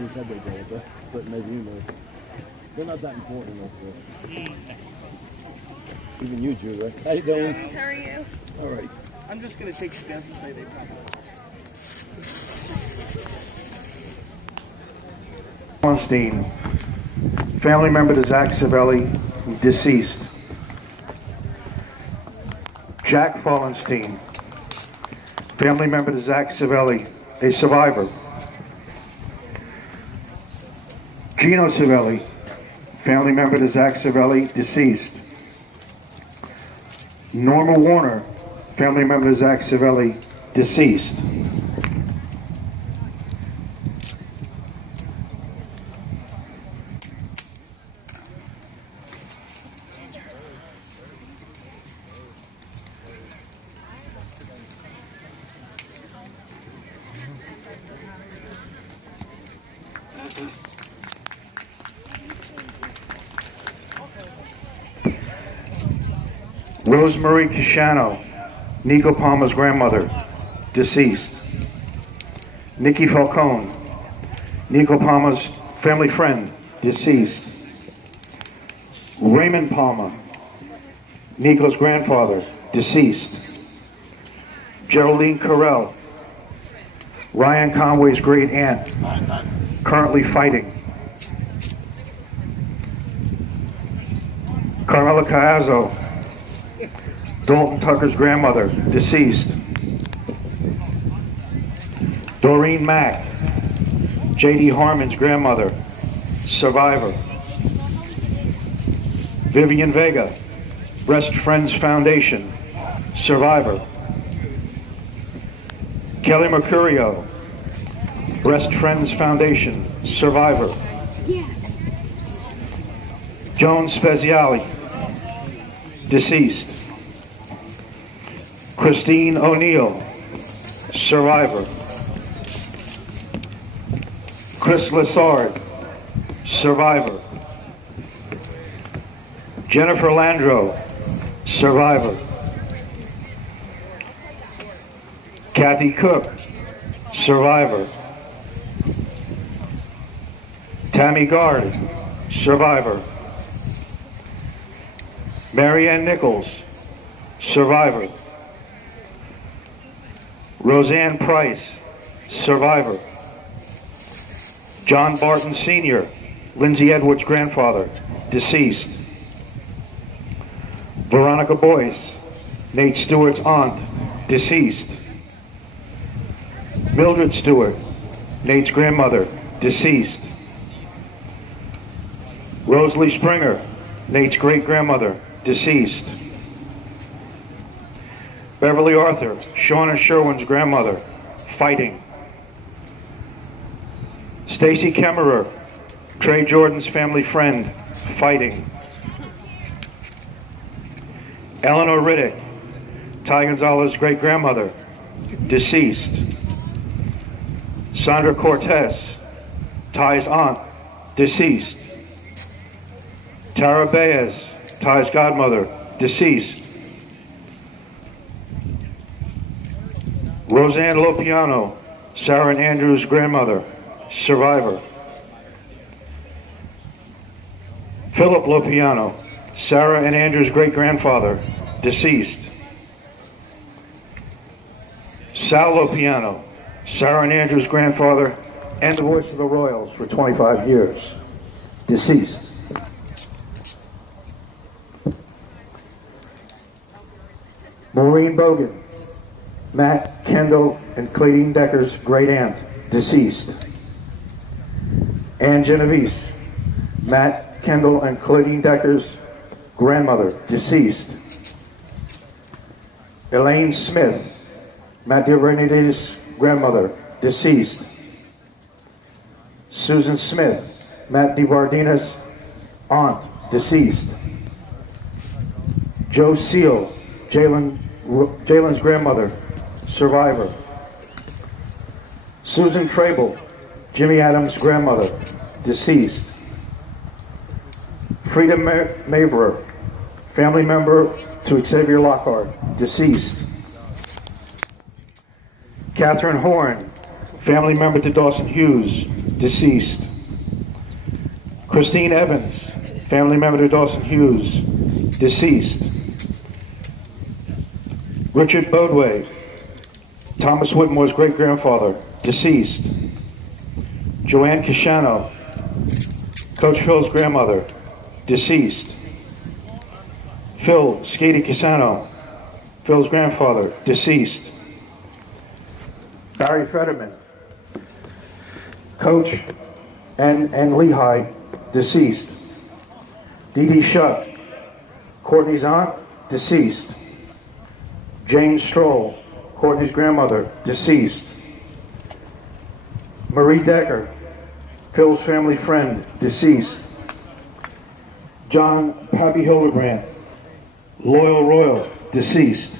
in subway driver, but maybe you know. They're not that important enough for even you, Drew, right? How you doing? How are you? All right. I'm just going to take scans and say they probably Wallenstein, family member to Zach Savelli, deceased. Jack Wallenstein, family member to Zach Savelli, a survivor. Gino Savelli, family member to Zach Savelli, deceased. Norma Warner, family member to Zach Savelli, deceased. Rosemarie Cashano, Nico Palma's grandmother, deceased. Nikki Falcone, Nico Palma's family friend, deceased. Raymond Palma, Nico's grandfather, deceased. Geraldine Carell, Ryan Conway's great aunt, currently fighting. Carmela Cazzo, Dalton Tucker's grandmother, deceased. Doreen Mack, J.D. Harmon's grandmother, survivor. Vivian Vega, Breast Friends Foundation, survivor. Kelly Mercurio, Breast Friends Foundation, survivor. Joan Speziali, deceased. Christine O'Neill, survivor. Chris Lessard, survivor. Jennifer Landro, survivor. Kathy Cook, survivor. Tammy Guard, survivor. Marianne Nichols, survivor. Roseanne Price, survivor. John Barton Sr., Lindsay Edwards' grandfather, deceased. Veronica Boyce, Nate Stewart's aunt, deceased. Mildred Stewart, Nate's grandmother, deceased. Rosalie Springer, Nate's great-grandmother, deceased. Beverly Arthur, Shauna Sherwin's grandmother, fighting. Stacy Kemmerer, Trey Jordan's family friend, fighting. Eleanor Riddick, Ty Gonzalez's great-grandmother, deceased. Sandra Cortez, Ty's aunt, deceased. Tara Baez, Ty's godmother, deceased. Roseanne Lopiano, Sarah and Andrew's grandmother, survivor. Philip Lopiano, Sarah and Andrew's great-grandfather, deceased. Sal Lopiano, Sarah and Andrew's grandfather and the voice of the Royals for 25 years, deceased. Maureen Bogan, Matt Kendall and Clayton Decker's great aunt, deceased. Ann Genovese, Matt Kendall and Clayton Decker's grandmother, deceased. Elaine Smith, Matt DiRenedis' grandmother, deceased. Susan Smith, Matt DiBardina's aunt, deceased. Joe Seal, Jalen's grandmother, survivor. Susan Frable, Jimmy Adams' grandmother, deceased. Frida Maverer, family member to Xavier Lockhart, deceased. Catherine Horn, family member to Dawson Hughes, deceased. Christine Evans, family member to Dawson Hughes, deceased. Richard Bodway, Thomas Whitmore's great-grandfather, deceased. Joanne Cashano, Coach Phil's grandmother, deceased. Phil Skady Casano, Phil's grandfather, deceased. Barry Fetterman, Coach and Lehigh, deceased. Dee Dee Shutt, Courtney's aunt, deceased. James Stroll, Courtney's grandmother, deceased. Marie Decker, Phil's family friend, deceased. John Pappy Hildebrand, Loyal Royal, deceased.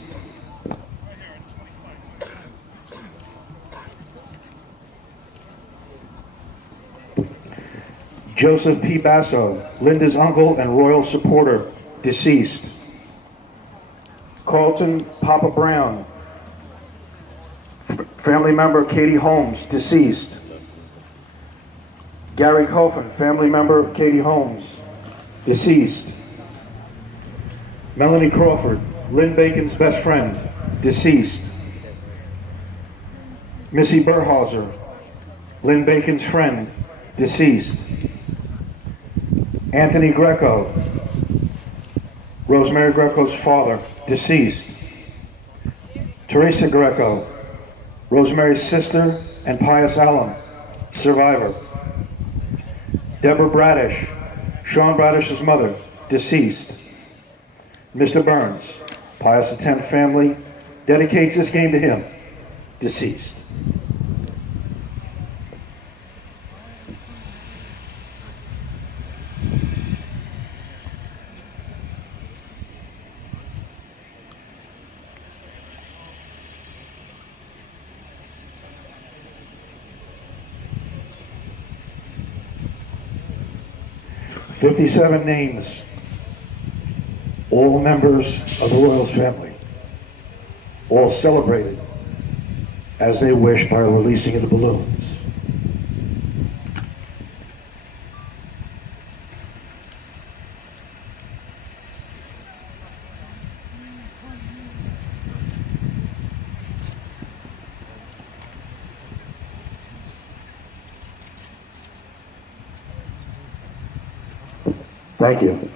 Joseph P. Basso, Linda's uncle and royal supporter, deceased. Carlton Papa Brown, family member Katie Holmes, deceased. Gary Coffin, family member Katie Holmes, deceased. Melanie Crawford, Lynn Bacon's best friend, deceased. Missy Berhauser, Lynn Bacon's friend, deceased. Anthony Greco, Rosemary Greco's father, deceased. Teresa Greco, Rosemary's sister and Pius Allen, survivor. Deborah Bradish, Sean Bradish's mother, deceased. Mr. Burns, Pius X family, dedicates this game to him, deceased. "57 names, all members of the Royals family, all celebrated as they wish by the releasing of the balloons. Thank you.